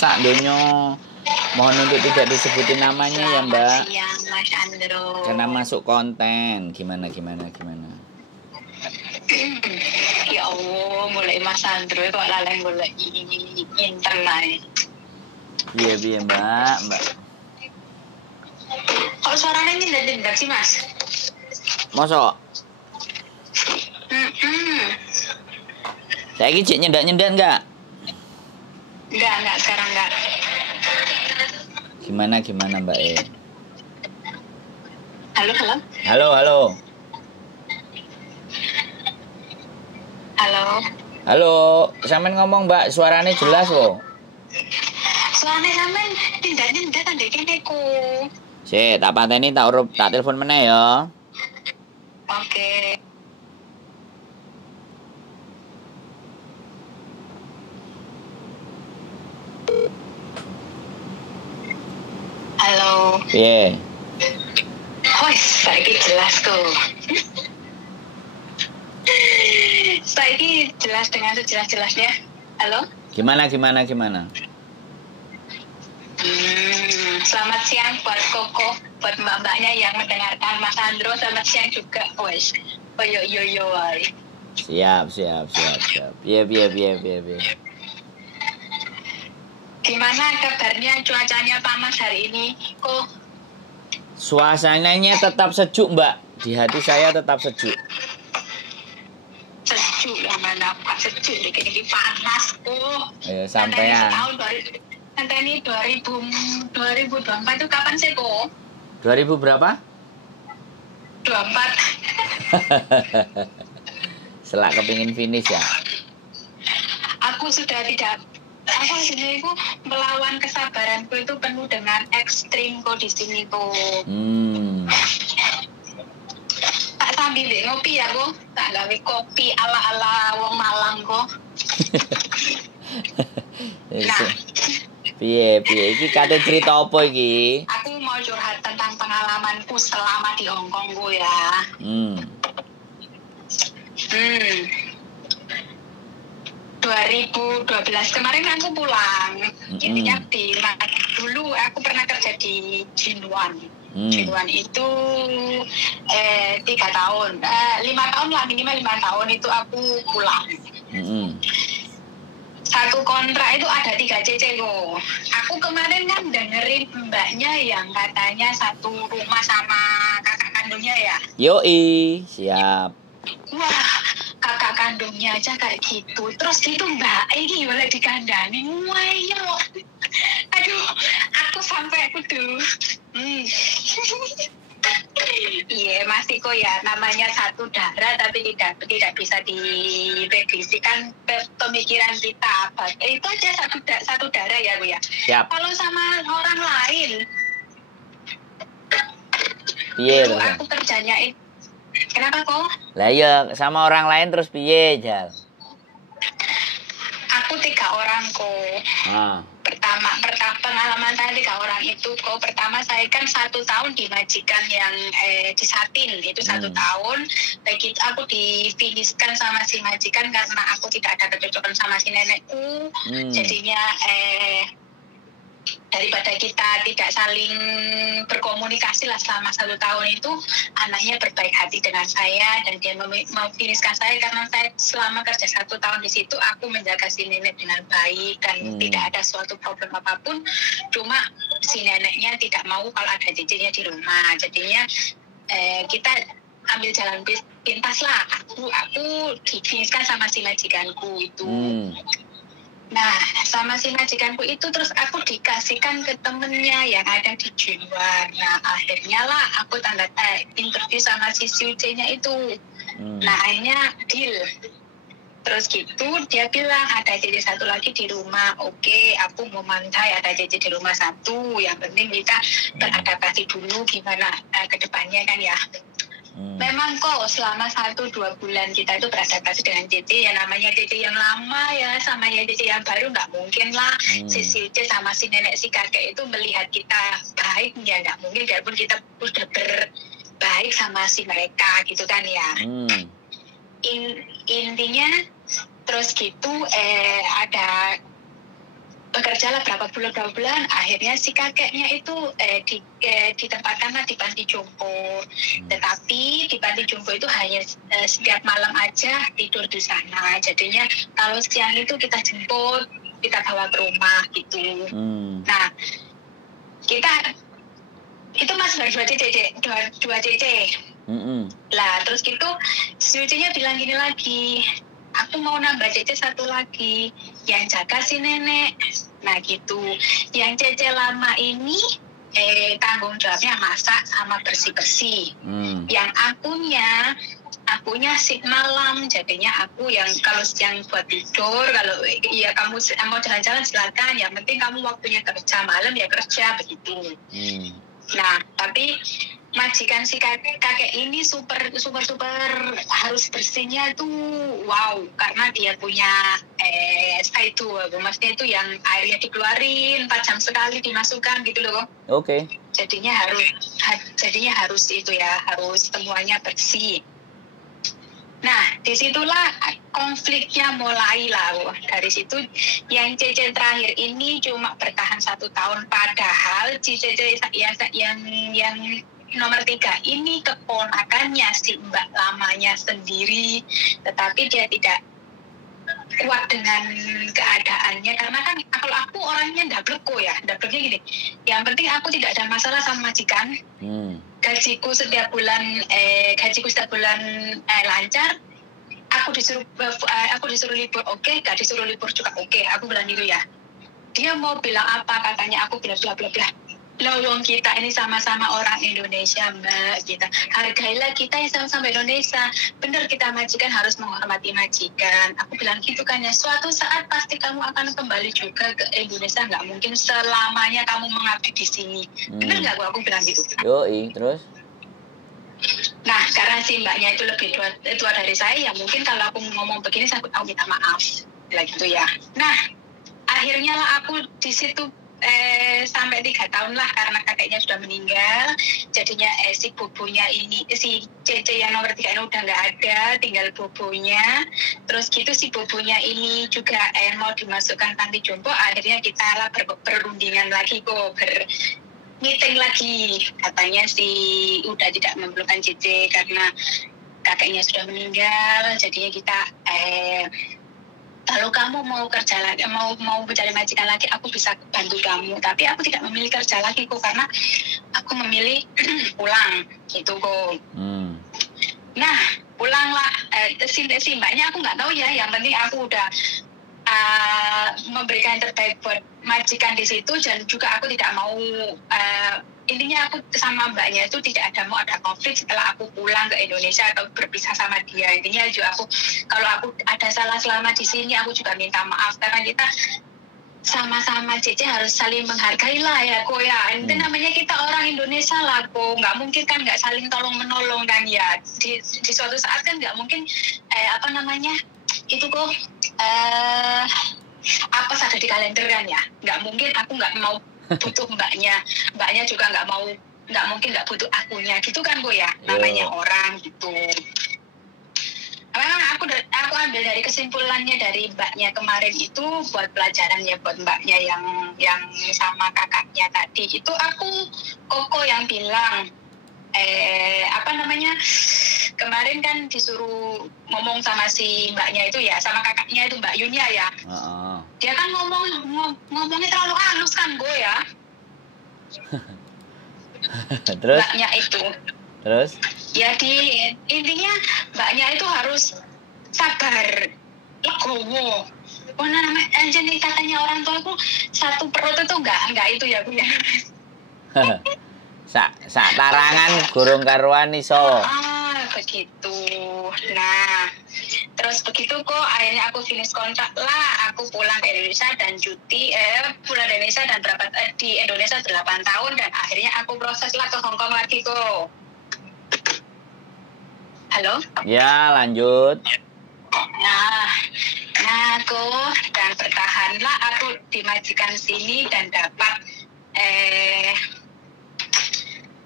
sak donya. Mohon untuk tidak disebutin namanya ya, Mbak. Siang, Mas Andro. Karena masuk konten. Gimana? Ya Allah, mulai Mas Andro kok laleng golek internet. Iya, Mbak. Kok suaranya nyendak-nyendak sih, Mas? Mosok? Saiki cek nyendak-nyendak enggak? Enggak, sekarang enggak. Gimana Mbak E? Halo. Halo, sampean ngomong Mbak, suaranya jelas kok. Suaranya sampean nyendak-nyendak kan dek kene ku. Sik, tak pateni tak telepon meneh ya. Oke. Halo. Piye? Wes, saiki jelas kok. Saiki jelas dengan sejelas-jelasnya. Halo? Gimana? Selamat siang buat Koko, buat mbak-mbaknya yang mendengarkan Mas Andro. Selamat siang juga, wes. Yo. Siap. Piye. Gimana kabarnya, cuacanya panas hari ini? Kok Suasananya tetap sejuk, Mbak. Di hati saya tetap sejuk. sejuk lah, mana Pak sejuk ini panas kok. Sampean. Nanti 2024 itu kapan sih kok? 2000 berapa? 24. Selak kepingin finish ya. Aku sebenarnya melawan kesabaranku itu penuh dengan ekstrim kok di sini kok. Tak sambil ngopi ya kok, tak gawe kopi ala wong Malang kok. Nah, piye iki kate cerita apa iki? Aku mau curhat tentang pengalamanku selama di Hong Kong ku ya. 2012 kemarin aku pulang. Intinya dulu aku pernah kerja di Jinwan. Jinwan itu 3 tahun, 5 tahun lah, minimal 5 tahun itu aku pulang. Satu kontrak itu ada 3 cc loh. Aku kemarin kan dengerin mbaknya yang katanya satu rumah sama kakak kandungnya ya. Yoi, siap. Wah, kakak kandungnya aja kayak gitu. Terus gitu mbak, ini boleh dikandani. Wayo. Aduh, aku sampai kudu. Iya, masih kok ya, namanya satu darah tapi tidak bisa diprediksikan pemikiran kita apa. Itu aja satu darah ya Bu ya. Siap. Kalau sama orang lain, Piye dulu aku kerjanya itu. Kenapa kok? Lah iya, sama orang lain terus piye, Jal? Aku 3 orang kok. Pertama pengalaman saya 3 orang itu kok. Pertama saya kan 1 tahun di majikan yang di Satin itu 1 tahun. Begitu aku difinishkan sama si majikan karena aku tidak ada kecocokan sama si nenekku. Jadinya daripada kita tidak saling berkomunikasi lah selama 1 tahun itu, anaknya berbaik hati dengan saya dan dia mau finishkan saya karena saya selama kerja 1 tahun di situ aku menjaga si nenek dengan baik dan tidak ada suatu problem apapun. Cuma si neneknya tidak mau kalau ada cicitnya di rumah, jadinya kita ambil jalan pintas lah. Aku difinishkan sama si majikanku itu. Nah, sama si majikanku itu terus aku dikasihkan ke temennya yang ada di Jinwan. Nah, akhirnya lah aku interview sama si CUC-nya itu. Nah, akhirnya deal. Terus gitu, dia bilang ada JJ 1 lagi di rumah. Oke, aku mau mantai ada JJ di rumah 1. Yang penting kita beradaptasi dulu gimana ke depannya kan ya. Memang kok selama 1-2 bulan kita itu beradaptasi dengan JJ, ya namanya JJ yang lama ya sama ya JJ yang baru nggak mungkin lah si JJ sama si nenek si kakek itu melihat kita baik ya, nggak mungkin biarpun kita udah berbaik sama si mereka gitu kan ya. Intinya terus gitu ada bekerjalah berapa bulan, akhirnya si kakeknya itu ditempatkanlah di panti jompo. Tetapi di panti jompo itu hanya setiap malam aja tidur di sana. Jadinya kalau siang itu kita jemput, kita bawa ke rumah gitu. Nah, kita itu masih dua cc. Lah terus gitu cucunya bilang gini lagi, aku mau nambah cece satu lagi yang jaga si nenek. Nah gitu, yang cece lama ini tanggung jawabnya masak sama bersih-bersih. Yang akunya shift malam, jadinya aku yang kalau siang buat tidur, kalau ya kamu mau jalan-jalan silakan, yang penting kamu waktunya kerja, malam ya kerja begitu. Nah tapi majikan si kakek ini super harus bersihnya itu wow, karena dia punya itu maksudnya itu yang airnya dikeluarin 4 jam sekali dimasukkan gitu loh. Oke. Jadinya harus itu ya, harus semuanya bersih. Nah, disitulah konfliknya mulai lah. Dari situ yang cece terakhir ini cuma bertahan 1 tahun, padahal cece yang nomor 3 ini keponakannya si mbak lamanya sendiri, tetapi dia tidak kuat dengan keadaannya, karena kan kalau aku orangnya ndableko ya, ndableknya gini, yang penting aku tidak ada masalah sama majikan. Gajiku setiap bulan lancar, aku disuruh libur oke, gak disuruh libur juga oke, aku bilang gitu ya. Dia mau bilang apa katanya, aku bilang bla bla bla. Lowong kita ini sama-sama orang Indonesia mbak, kita hargailah kita yang sama-sama Indonesia. Bener kita majikan harus menghormati majikan. Aku bilang gitu kan ya, suatu saat pasti kamu akan kembali juga ke Indonesia, nggak mungkin selamanya kamu mengabdi di sini. Bener nggak aku bilang gitu? Yoi, terus? Nah karena si mbaknya itu lebih tua dari saya, ya mungkin kalau aku ngomong begini aku minta maaf, bilang gitu ya. Nah akhirnya lah aku di situ sampai 3 tahun lah, karena kakeknya sudah meninggal. Jadinya si bubunya ini, si cece yang nomor 3 ini udah nggak ada, tinggal bubunya. Terus gitu si bubunya ini juga mau dimasukkan panti jompo. Akhirnya kita lah berundingan lagi kok, meeting lagi. Katanya si udah tidak memerlukan cece karena kakeknya sudah meninggal. Jadinya kita kalau kamu mau kerja lagi, mau mencari majikan lagi, aku bisa bantu kamu. Tapi aku tidak memilih kerja lagi kok, karena aku memilih pulang gitu kok. Nah pulanglah si mbaknya aku nggak tahu ya. Yang penting aku udah memberikan yang terbaik buat majikan di situ, dan juga aku tidak mau intinya aku sama mbaknya itu tidak ada mau ada konflik setelah aku pulang ke Indonesia atau berpisah sama dia. Intinya juga kalau aku ada salah selama di sini, aku juga minta maaf, karena kita sama-sama cece harus saling menghargai lah ya kok ya. Itu namanya kita orang Indonesia lah kok, nggak mungkin kan nggak saling tolong menolong kan ya. Di suatu saat kan nggak mungkin itu kok apa ada di kalender kan ya, nggak mungkin aku nggak mau butuh mbaknya juga nggak mungkin nggak butuh akunya gitu kan gue ya, namanya orang gitu. Memang aku ambil dari kesimpulannya dari mbaknya kemarin itu buat pelajarannya buat mbaknya yang sama kakaknya tadi itu, aku Koko yang bilang kemarin kan disuruh ngomong sama si mbaknya itu ya, sama kakaknya itu Mbak Yunia ya. Dia kan ngomongnya terlalu halus kan gue ya. Terus? Mbaknya itu. Terus? Ya intinya mbaknya itu harus sabar, legowo. Namanya jadi katanya orang tua aku satu perut itu enggak itu ya Bu ya. Sak tarangan gurung karuan iso. Begitu. Nah, terus begitu kok akhirnya aku finish kontrak lah, aku pulang ke Indonesia dan pulang ke Indonesia dan di Indonesia 8 tahun, dan akhirnya aku proses lah ke Hong Kong lagi kok. Halo? Ya, lanjut. Nah kok, dan bertahanlah aku di majikan sini dan dapat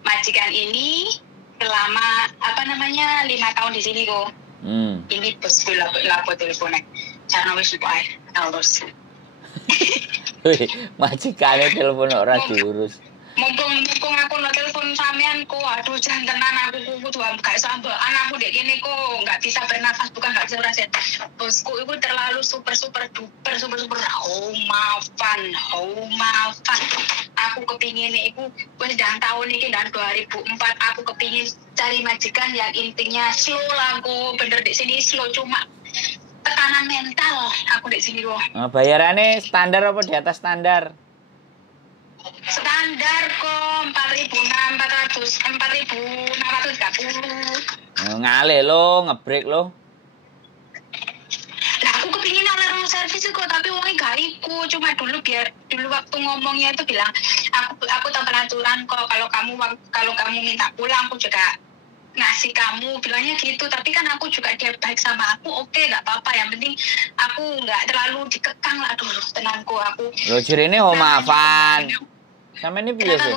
majikan ini selama 5 tahun di sini kok. Ini bosku lapo teleponnya. Karena wis wae terus. Wih, majikane telepon ora diurus. Mumpung aku no telepon sampean kok, aduh jangan tenan aku kudu gak sambean aku dek kene kok nggak bisa bernafas, bukan nggak bisa bernafas. Bosku itu terlalu super maafan. Aku kepingin iku wis dan tahun ini dan 2004 aku kepingin cari majikan yang intinya slow lah kok, bener di sini slow, cuma tekanan mental aku di sini kok. Bayarannya standar apa di atas standar? Standar kok 4.630. Ngalih lo, ngebreak lo. Lah aku kepingin alarm servis kok, tapi wongnya gak iku. Cuma dulu waktu ngomongnya itu bilang aku tahu peraturan kok, kalau kamu minta pulang aku juga ngasih kamu, bilangnya gitu. Tapi kan aku juga dia baik sama aku, oke nggak apa-apa, yang penting aku nggak terlalu dikekang lah dulu tenangku aku. Lo jirine ho maafan. Sampe ini piye sih?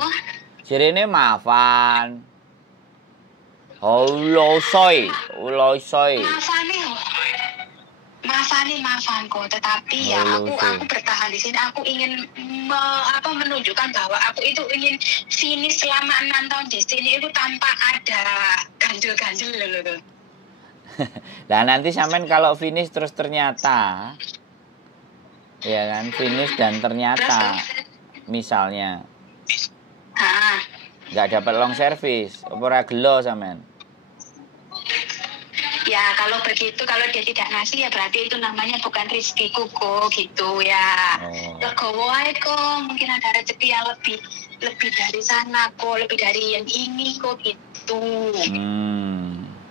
Jirine maafan. Ulo soy. Maafan kok, tetapi ya aku bertahan di sini. Aku ingin menunjukkan bahwa aku itu ingin finish selama 6 tahun di sini itu tanpa ada ganjil loh. Nah nanti sampean kalau finish terus ternyata, ya kan, finish dan ternyata misalnya nggak dapat long service, ora gelo sampean. Ya kalau begitu, kalau dia tidak ngasih ya berarti itu namanya bukan rezekiku kok, gitu ya. Legowo ae kok, mungkin ada rezeki yang lebih dari sana kok, lebih dari yang ini kok, gitu.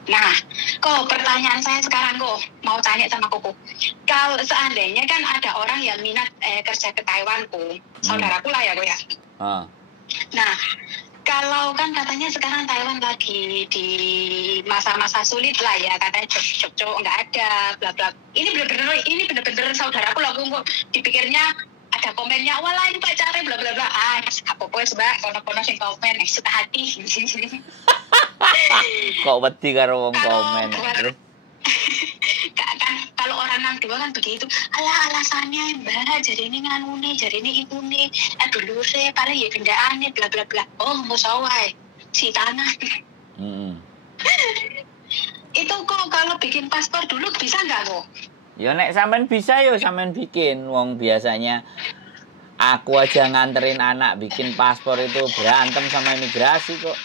Nah, kok pertanyaan saya sekarang kok mau tanya sama Koko. Kalau seandainya kan ada orang yang minat kerja ke Taiwan kok, saudaraku lah ya kok ya. Nah, kalau kan katanya sekarang Taiwan lagi di masa-masa sulit lah ya, katanya job nggak ada, bla bla. Ini bener-bener saudaraku lah kok, dipikirnya ada komennya, walah ini pacarnya bla bla bla. Apa sebab kono-kono sing komen suka hati. Kok wedi karo wong komen. Kan kalau orang nang dua kan begitu. Alasannya mbak, jadi ini nganune, jadi ini ibune, dulure, paling ya gendaan bla bla bla. Oh, mau sawai si tanah. Itu kok kalau bikin paspor dulu bisa nggak kok? Ya nek sampean bisa yo sampean bikin. Wong biasanya aku aja nganterin anak bikin paspor itu berantem sama imigrasi kok.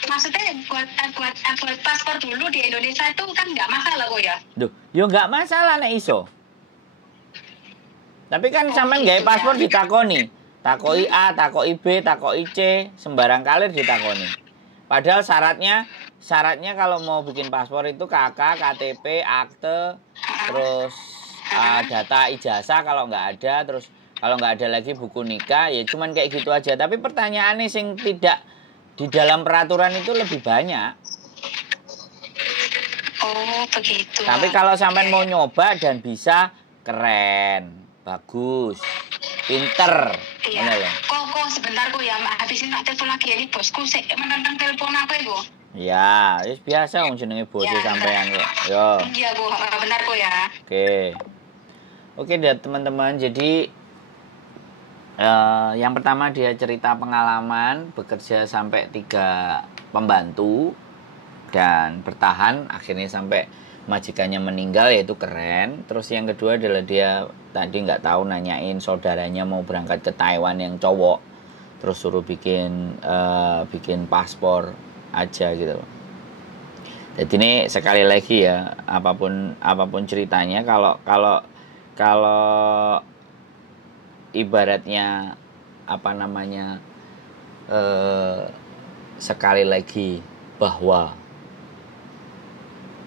Maksudnya buat paspor dulu di Indonesia itu kan nggak masalah kok ya? Duh, yo nggak masalah nek iso. Tapi kan sampean gawe paspor ditakoni. Takoki A, takoki B, takoki C, sembarang kalir ditakoni. Padahal syaratnya kalau mau bikin paspor itu KK, KTP, akte, terus data ijazah kalau nggak ada, terus kalau nggak ada lagi buku nikah, ya cuman kayak gitu aja. Tapi pertanyaannya sing tidak di dalam peraturan itu lebih banyak. Oh, begitu. Tapi kalau sampean mau nyoba dan bisa, keren, bagus, pinter. Iya. Kok sebentar kok ya, habisin tak telepon lagi ini bosku, menentang telepon apa ya kok? Ya, biasa wong jenenge bosku sampean kok. Yo. Iya kok, benar kok ya. Oke deh teman-teman, jadi yang pertama dia cerita pengalaman bekerja sampai 3 pembantu dan bertahan akhirnya sampai majikannya meninggal, yaitu keren. Terus yang kedua adalah dia tadi nggak tahu nanyain saudaranya mau berangkat ke Taiwan yang cowok, terus suruh bikin paspor aja gitu. Jadi ini sekali lagi ya, apapun ceritanya, kalau ibaratnya sekali lagi bahwa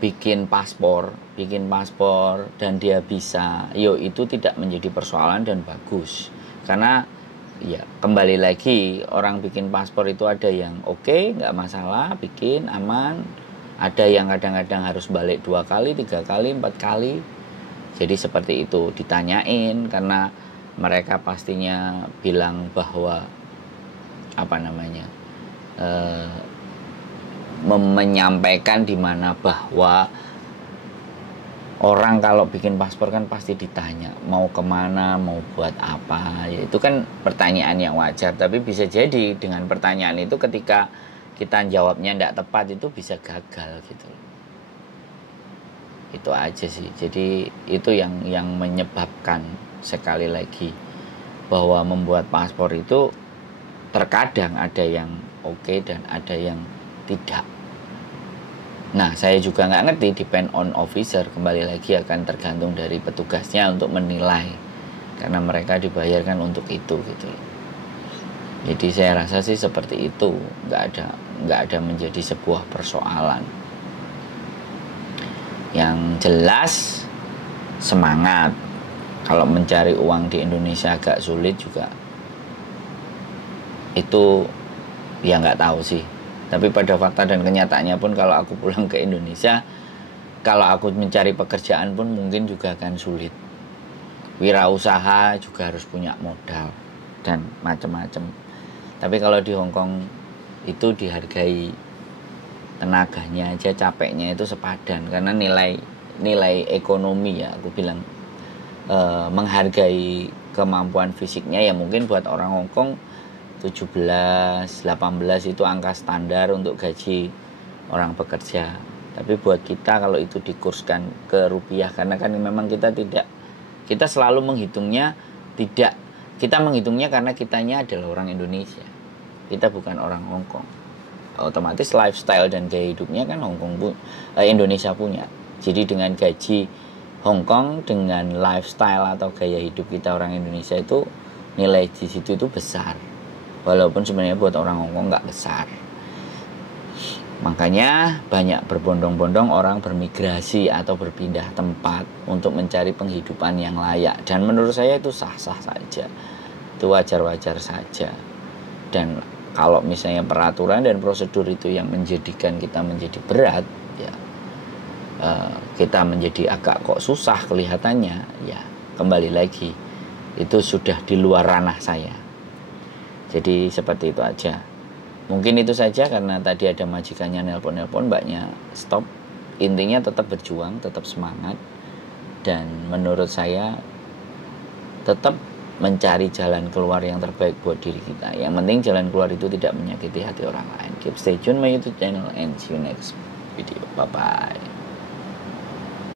bikin paspor dan dia bisa, itu tidak menjadi persoalan dan bagus. Karena ya kembali lagi, orang bikin paspor itu ada yang oke, nggak masalah, bikin aman. Ada yang kadang-kadang harus balik 2 kali, 3 kali, 4 kali. Jadi seperti itu, ditanyain karena mereka pastinya bilang bahwa menyampaikan di mana bahwa orang kalau bikin paspor kan pasti ditanya mau kemana, mau buat apa, ya itu kan pertanyaan yang wajar. Tapi bisa jadi dengan pertanyaan itu ketika kita jawabnya tidak tepat itu bisa gagal gitu. Itu aja sih. Jadi itu yang menyebabkan sekali lagi bahwa membuat paspor itu terkadang ada yang oke dan ada yang tidak. Nah, saya juga nggak ngerti, depend on officer, kembali lagi akan tergantung dari petugasnya untuk menilai, karena mereka dibayarkan untuk itu gitu. Jadi saya rasa sih seperti itu, nggak ada menjadi sebuah persoalan. Yang jelas semangat. Kalau mencari uang di Indonesia agak sulit juga, itu ya nggak tahu sih. Tapi pada fakta dan kenyataannya pun kalau aku pulang ke Indonesia, kalau aku mencari pekerjaan pun mungkin juga akan sulit. Wirausaha juga harus punya modal dan macam-macam. Tapi kalau di Hong Kong itu dihargai tenaganya aja, capeknya itu sepadan, karena nilai ekonomi ya aku bilang menghargai kemampuan fisiknya. Ya mungkin buat orang Hong Kong 17, 18 itu angka standar untuk gaji orang bekerja. Tapi buat kita kalau itu dikurskan ke rupiah, karena kan memang kita selalu menghitungnya kita menghitungnya karena kitanya adalah orang Indonesia. Kita bukan orang Hong Kong. Otomatis lifestyle dan gaya hidupnya kan Indonesia punya. Jadi dengan gaji Hong Kong dengan lifestyle atau gaya hidup kita orang Indonesia itu nilai di situ itu besar. Walaupun sebenarnya buat orang Hong Kong nggak besar. Makanya banyak berbondong-bondong orang bermigrasi atau berpindah tempat untuk mencari penghidupan yang layak. Dan menurut saya itu sah-sah saja. Itu wajar-wajar saja. Dan kalau misalnya peraturan dan prosedur itu yang menjadikan kita menjadi berat, ya kita menjadi agak kok susah kelihatannya, ya kembali lagi itu sudah di luar ranah saya. Jadi seperti itu aja. Mungkin itu saja karena tadi ada majikannya nelpon, mbaknya stop. Intinya tetap berjuang, tetap semangat. Dan menurut saya tetap mencari jalan keluar yang terbaik buat diri kita. Yang penting jalan keluar itu tidak menyakiti hati orang lain. Keep stay tune my YouTube channel and see you next video. Bye bye.